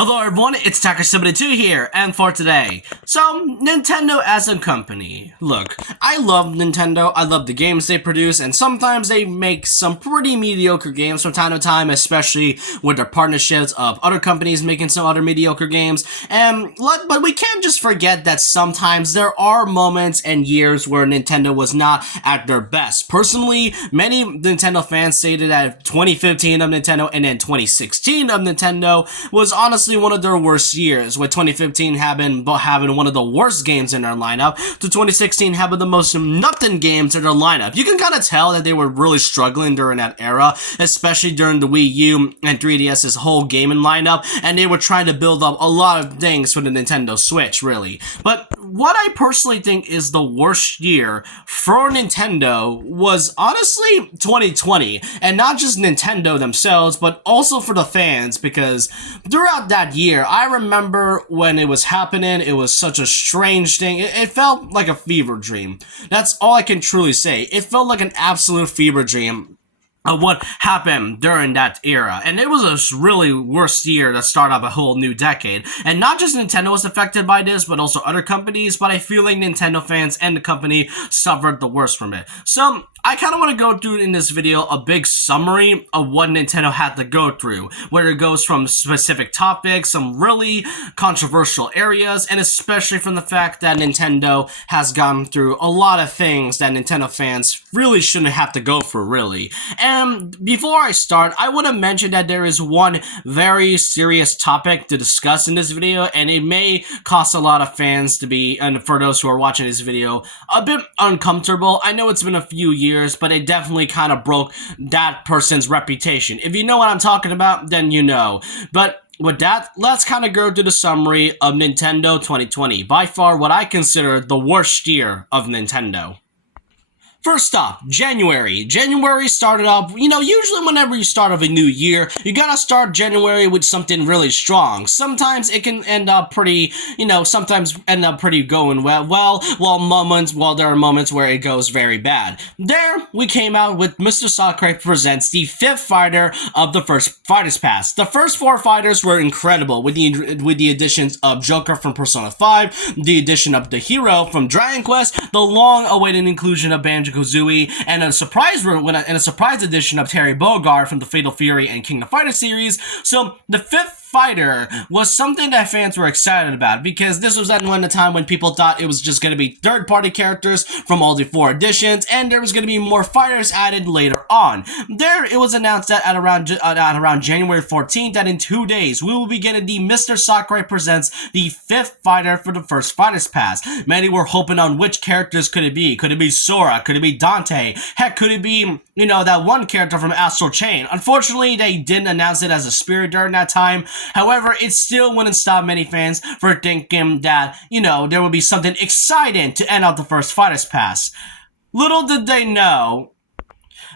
Hello everyone, it's Tacker72 here, and for today, Nintendo as a company. Look, I love Nintendo, I love the games they produce, and sometimes they make some pretty mediocre games from time to time, especially with their partnerships of other companies making some other mediocre games, but we can't just forget that sometimes there are moments and years where Nintendo was not at their best. Personally, many Nintendo fans stated that 2015 of Nintendo and then 2016 of Nintendo was honestly one of their worst years, with 2015 having one of the worst games in their lineup, to 2016 having the most nothing games in their lineup. You can kind of tell that they were really struggling during that era, especially during the Wii U and 3DS's whole gaming lineup, and they were trying to build up a lot of things for the Nintendo Switch, really. But what I personally think is the worst year for Nintendo was honestly 2020, and not just Nintendo themselves, but also for the fans, because throughout that year, I remember when it was happening, it was such a strange thing. It felt like a fever dream. That's all I can truly say. It felt like an absolute fever dream of what happened during that era. And it was a really worst year to start off a whole new decade. And not just Nintendo was affected by this, but also other companies, but I feel like Nintendo fans and the company suffered the worst from it. So I kind of want to go through in this video a big summary of what Nintendo had to go through, where it goes from specific topics, some really controversial areas, and especially from the fact that Nintendo has gone through a lot of things that Nintendo fans really shouldn't have to go through, really. And before I start, I want to mention that there is one very serious topic to discuss in this video, and it may cost a lot of fans to be, and for those who are watching this video, a bit uncomfortable. I know it's been a few years, but it definitely kind of broke that person's reputation. If you know what I'm talking about, then you know. But with that, let's kind of go to the summary of Nintendo 2020. By far what I consider the worst year of Nintendo. First off, January. January started off, usually whenever you start off a new year, you gotta start January with something really strong. Sometimes it can end up pretty, sometimes end up pretty going well, while there are moments where it goes very bad. There, we came out with Mr. Sakurai presents the 5th fighter of the first Fighters Pass. The first 4 fighters were incredible, with the additions of Joker from Persona 5, the addition of the hero from Dragon Quest, the long-awaited inclusion of Banjo-Kazooie, and a surprise edition of Terry Bogard from the Fatal Fury and King of Fighters series. So the 5th fighter was something that fans were excited about, because this was at one time when people thought it was just going to be third-party characters from all the 4 editions, and there was going to be more fighters added later on. There, it was announced that at around January 14th that in 2 days we will be getting the Mr. Sakurai presents the 5th fighter for the first Fighters Pass. Many were hoping on which characters could it be. Could it be Sora? Could it be Dante? Heck, could it be, that one character from Astral Chain? Unfortunately, they didn't announce it as a spirit during that time. However, it still wouldn't stop many fans for thinking that, there would be something exciting to end out the first Fighters Pass. Little did they know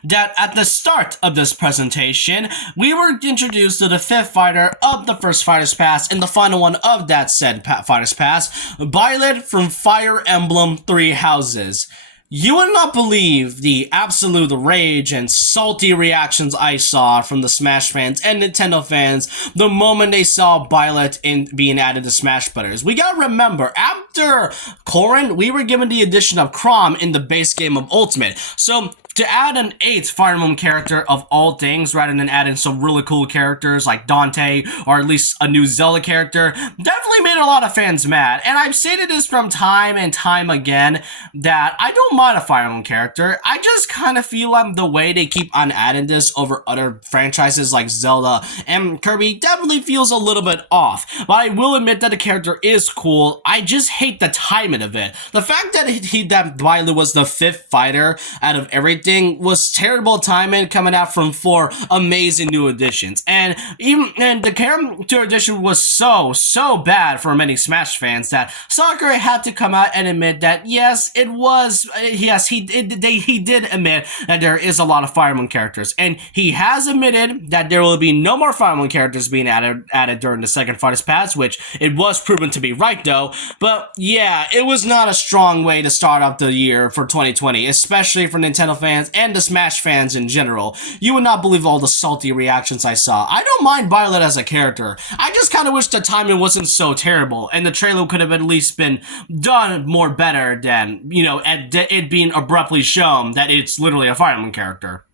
that at the start of this presentation, we were introduced to the 5th fighter of the first Fighters Pass, and the final one of that said Fighters Pass, Violet from Fire Emblem Three Houses. You would not believe the absolute rage and salty reactions I saw from the Smash fans and Nintendo fans the moment they saw Violet being added to Smash Brothers. We gotta remember, after Corrin, we were given the addition of Chrom in the base game of Ultimate. So to add an 8th Fire Emblem character of all things, rather than adding some really cool characters like Dante, or at least a new Zelda character, definitely made a lot of fans mad. And I've stated this from time and time again, that I don't mind a Fire Emblem character. I just kind of feel like the way they keep on adding this over other franchises like Zelda and Kirby definitely feels a little bit off. But I will admit that the character is cool. I just hate the timing of it. The fact that Violet was the 5th fighter out of everything was terrible timing, coming out from 4 amazing new additions. And the character addition was so bad for many Smash fans that Sakurai had to come out and admit that yes, he did admit that there is a lot of Fire Emblem characters, and he has admitted that there will be no more Fire Emblem characters being added during the second Fighters Pass, which it was proven to be right though. But yeah, it was not a strong way to start off the year for 2020, especially for Nintendo fans and the Smash fans in general. You would not believe all the salty reactions I saw. I don't mind Violet as a character. I just kind of wish the timing wasn't so terrible, and the trailer could have at least been done more better than, it being abruptly shown that it's literally a Fire Emblem character.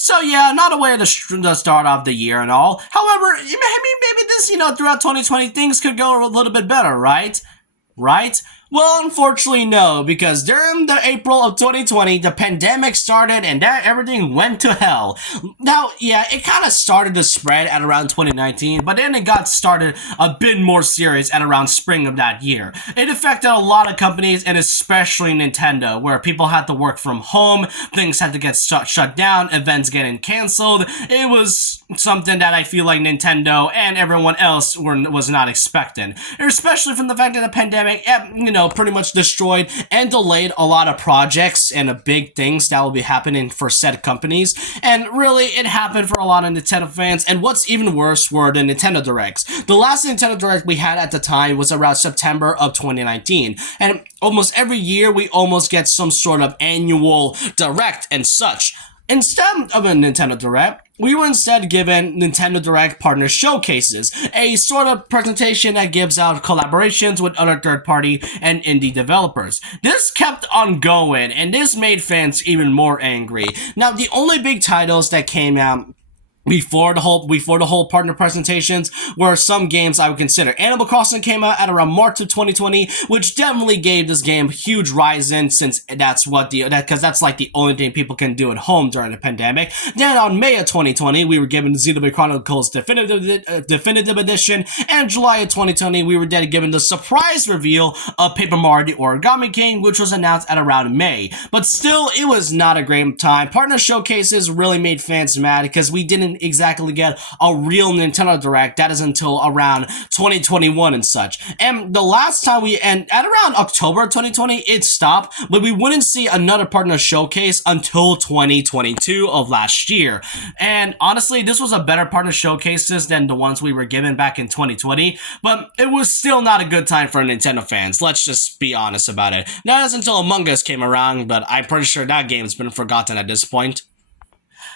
So yeah, not a way to start off the year and all. However, maybe this, throughout 2020, things could go a little bit better, right? Right? Well, unfortunately, no, because during the April of 2020, the pandemic started and everything went to hell. Now, yeah, it kind of started to spread at around 2019, but then it got started a bit more serious at around spring of that year. It affected a lot of companies, and especially Nintendo, where people had to work from home, things had to get shut down, events getting canceled. It was something that I feel like Nintendo and everyone else was not expecting, especially from the fact that the pandemic, pretty much destroyed and delayed a lot of projects and big things that will be happening for said companies. And really, it happened for a lot of Nintendo fans. And what's even worse were the Nintendo Directs. The last Nintendo Direct we had at the time was around September of 2019. And almost every year, we almost get some sort of annual Direct and such. Instead of a Nintendo Direct, we were instead given Nintendo Direct Partner Showcases, a sort of presentation that gives out collaborations with other third-party and indie developers. This kept on going, and this made fans even more angry. Now, the only big titles that came out before the whole partner presentations were some games I would consider. Animal Crossing came out at around March of 2020, which definitely gave this game huge rise in, since because that's like the only thing people can do at home during the pandemic. Then on May of 2020, we were given Xenoblade Chronicles Definitive Edition, and July of 2020, we were then given the surprise reveal of Paper Mario the Origami King, which was announced at around May. But still, it was not a great time. Partner showcases really made fans mad because we didn't exactly get a real Nintendo Direct. That is until around 2021 and such. And the last time at around October 2020, it stopped, but we wouldn't see another partner showcase until 2022 of last year. And honestly, this was a better partner showcases than the ones we were given back in 2020, but it was still not a good time for Nintendo fans. Let's just be honest about it. That is until Among Us came around, but I'm pretty sure that game's been forgotten at this point.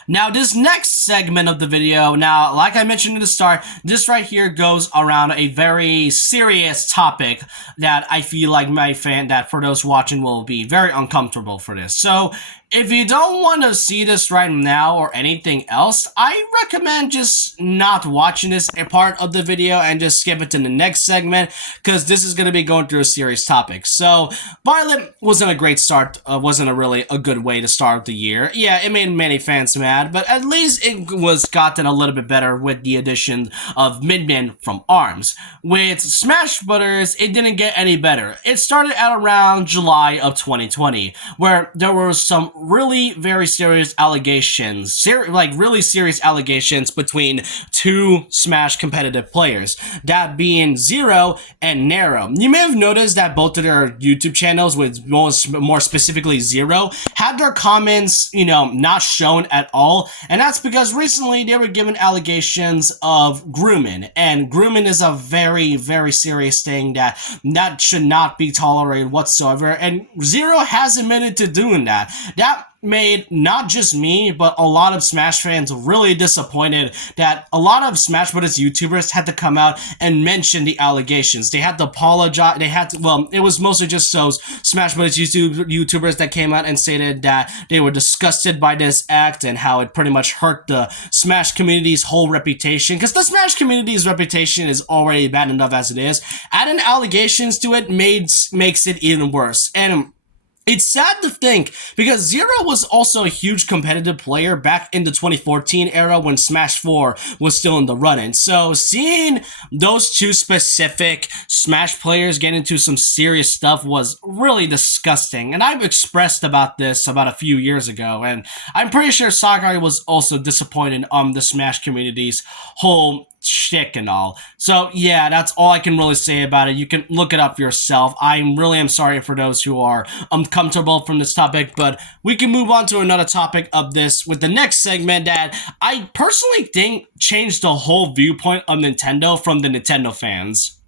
Now, this next segment of the video, now, like I mentioned at the start, this right here goes around a very serious topic that I feel like that for those watching will be very uncomfortable for this. So, if you don't want to see this right now or anything else, I recommend just not watching this part of the video and just skip it to the next segment, because this is going to be going through a serious topic. So, Violet wasn't a great start, wasn't a good way to start the year. Yeah, it made many fans mad, but at least it was gotten a little bit better with the addition of Min from ARMS. With Smash Brothers, it didn't get any better. It started at around July of 2020, where there were some really very serious allegations, really serious allegations between two Smash competitive players, that being Zero and Nero. You may have noticed that both of their YouTube channels, with more specifically Zero, had their comments, not shown at all, and that's because recently they were given allegations of grooming, and grooming is a very, very serious thing that should not be tolerated whatsoever, and Zero has admitted to doing that. That made not just me, but a lot of Smash fans really disappointed that a lot of Smash Bros. YouTubers had to come out and mention the allegations. They had to apologize. It was mostly just those Smash Bros. YouTubers that came out and stated that they were disgusted by this act and how it pretty much hurt the Smash community's whole reputation. Because the Smash community's reputation is already bad enough as it is. Adding allegations to it makes it even worse. And it's sad to think, because Zero was also a huge competitive player back in the 2014 era when Smash 4 was still in the running. So seeing those two specific Smash players get into some serious stuff was really disgusting. And I've expressed about this about a few years ago, and I'm pretty sure Sakurai was also disappointed on the Smash community's whole shtick and all. So yeah, that's all I can really say about it. You can look it up yourself. I really am sorry for those who are uncomfortable from this topic, but we can move on to another topic of this with the next segment that I personally think changed the whole viewpoint of Nintendo from the Nintendo fans.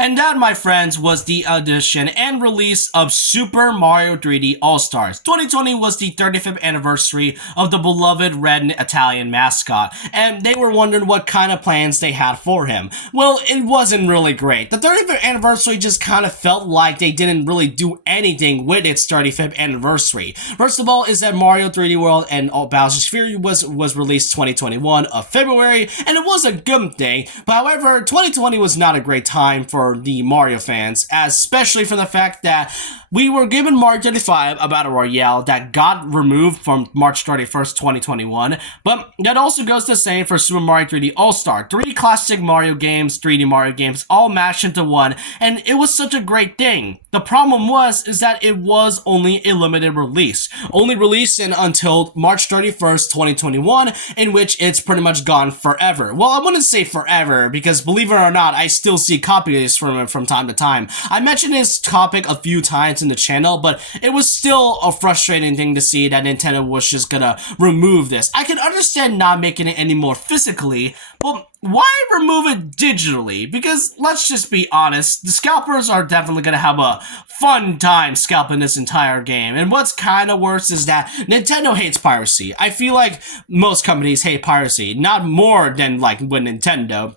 And that, my friends, was the addition and release of Super Mario 3D All-Stars. 2020 was the 35th anniversary of the beloved red Italian mascot, and they were wondering what kind of plans they had for him. Well, it wasn't really great. The 35th anniversary just kind of felt like they didn't really do anything with its 35th anniversary. First of all, is that Mario 3D World and Bowser's Fury was released 2021 of February, and it was a good thing. But however, 2020 was not a great time for the Mario fans, especially for the fact that we were given Mario 35, a battle royale that got removed from March 31st, 2021, but that also goes the same for Super Mario 3D All-Star. 3 classic Mario games, 3D Mario games, all mashed into one, and it was such a great thing. The problem is that it was only a limited release, only released until March 31st, 2021, in which it's pretty much gone forever. Well, I wouldn't say forever, because believe it or not, I still see copies from it from time to time. I mentioned this topic a few times in the channel, but it was still a frustrating thing to see that Nintendo was just gonna remove this. I can understand not making it any more physically, but why remove it digitally? Because let's just be honest, the scalpers are definitely gonna have a fun time scalping this entire game. And what's kind of worse is that Nintendo hates piracy. I feel like most companies hate piracy, not more than like with Nintendo.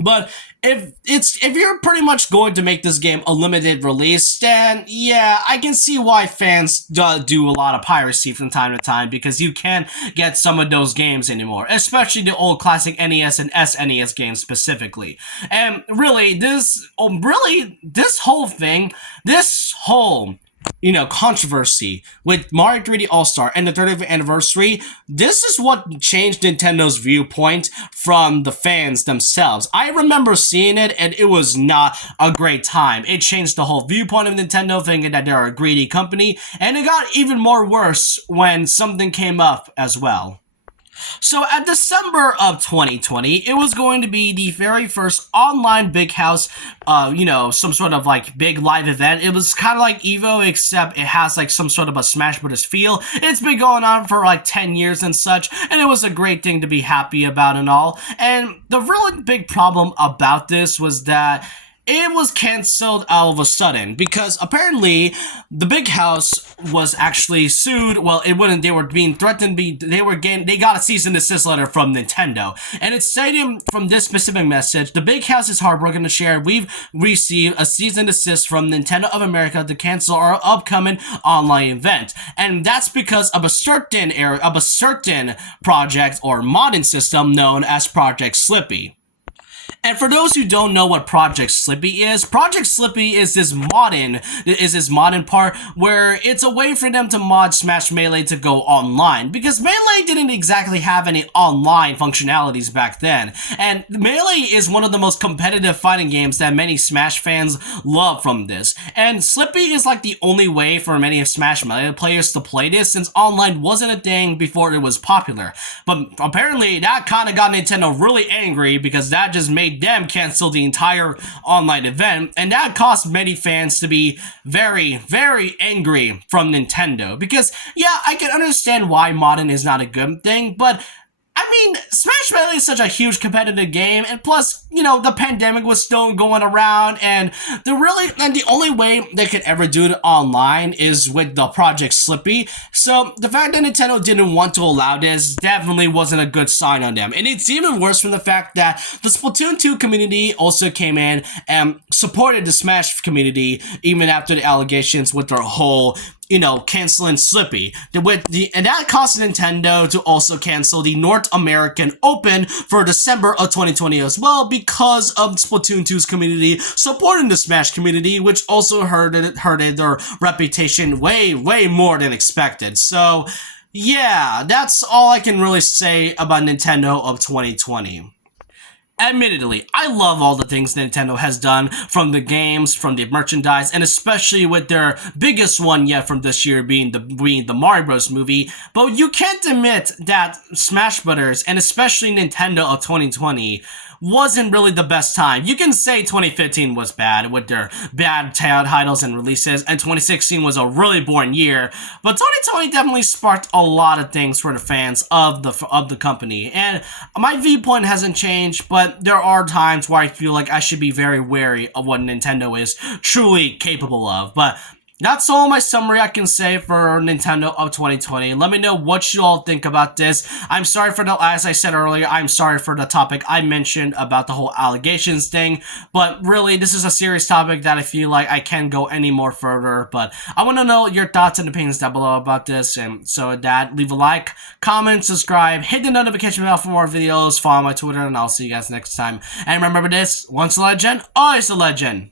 But if you're pretty much going to make this game a limited release, then yeah, I can see why fans do a lot of piracy from time to time, because you can't get some of those games anymore, especially the old classic NES and SNES games specifically. And really, this whole controversy with Mario 3D All-Star and the 30th anniversary, this is what changed Nintendo's viewpoint from the fans themselves. I remember seeing it, and it was not a great time. It changed the whole viewpoint of Nintendo, thinking that they're a greedy company, and it got even more worse when something came up as well. So at December of 2020, it was going to be the very first online big house, some sort of like big live event. It was kind of like EVO, except it has like some sort of a Smash Bros. Feel. It's been going on for like 10 years and such, and it was a great thing to be happy about and all. And the really big problem about this was that it was canceled all of a sudden, because apparently the big house was actually sued. Well, it wouldn't. They were being threatened. They got a cease and desist letter from Nintendo, and it stated from this specific message: the big house is heartbroken to share we've received a cease and desist from Nintendo of America to cancel our upcoming online event, and that's because of a certain project or modding system known as Project Slippy. And for those who don't know what Project Slippy is this modding part where it's a way for them to mod Smash Melee to go online, because Melee didn't exactly have any online functionalities back then. And Melee is one of the most competitive fighting games that many Smash fans love from this. And Slippy is like the only way for many Smash Melee players to play this, since online wasn't a thing before it was popular. But apparently that kind of got Nintendo really angry, because that just made them cancel the entire online event, and that caused many fans to be very, very angry from Nintendo. Because yeah, I can understand why modding is not a good thing, but I mean, Smash Melee is such a huge competitive game, and plus, the pandemic was still going around, and the only way they could ever do it online is with the Project Slippy. So the fact that Nintendo didn't want to allow this definitely wasn't a good sign on them. And it's even worse from the fact that the Splatoon 2 community also came in and supported the Smash community even after the allegations with their whole canceling Slippy. And that caused Nintendo to also cancel the North American Open for December of 2020 as well, because of Splatoon 2's community supporting the Smash community, which also hurted their reputation way, way more than expected. So, yeah, that's all I can really say about Nintendo of 2020. Admittedly, I love all the things Nintendo has done, from the games, from the merchandise, and especially with their biggest one yet from this year being the Mario Bros. Movie, but you can't admit that Smash Brothers, and especially Nintendo of 2020, wasn't really the best time. You can say 2015 was bad with their bad titles and releases, and 2016 was a really boring year, but 2020 definitely sparked a lot of things for the fans of the company. And my viewpoint hasn't changed, but there are times where I feel like I should be very wary of what Nintendo is truly capable of. But that's all my summary I can say for Nintendo of 2020. Let me know what you all think about this. I'm sorry for as I said earlier, I'm sorry for the topic I mentioned about the whole allegations thing, but really, this is a serious topic that I feel like I can't go any more further, but I want to know your thoughts and opinions down below about this, and so with that, leave a like, comment, subscribe, hit the notification bell for more videos, follow my Twitter, and I'll see you guys next time. And remember this, once a legend, always a legend.